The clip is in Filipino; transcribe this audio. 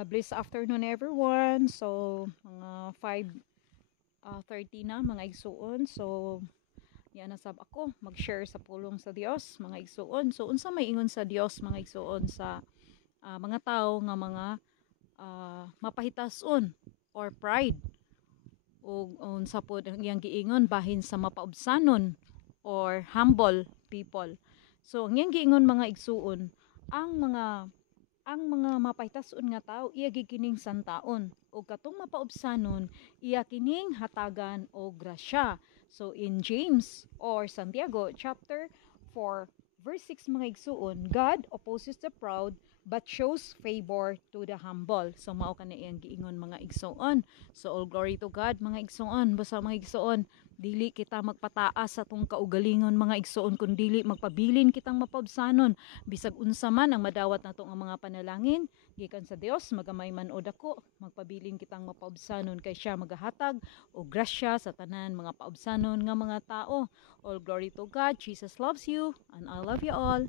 Blessed afternoon everyone. So mga 5:30 na mga igsuon. So yan nasab ako mag-share sa pulong sa Dios mga igsuon. So unsa may ingon sa Dios mga igsuon sa mga tao nga mga mapahitason or pride o unsa pod ang iyang giingon bahin sa mapaubsanon or humble people. So ang iyang giingon mga igsuon ang mga mapahitason nga tao iya gikining santaon ug katong mapaubsanon iya kining hatagan og grasya. So in James or Santiago chapter 4 verse 6 mga igsuon, God opposes the proud but shows favor to the humble. So mao kana iyang giingon mga igsuon. So all glory to God mga igsuon. Basta mga igsuon, dili kita magpataas sa tong kaugalingon mga igsuon kun dili magpabilin kitang mapaubsanon bisag unsa man ang madawat nato nga mga panalangin gikan sa Dios magamay man o dako magpabilin kitang mapaubsanon kay siya magahatag og grasya sa tanan mga paubsanon nga mga tao. All glory to God. Jesus loves you and I love you all.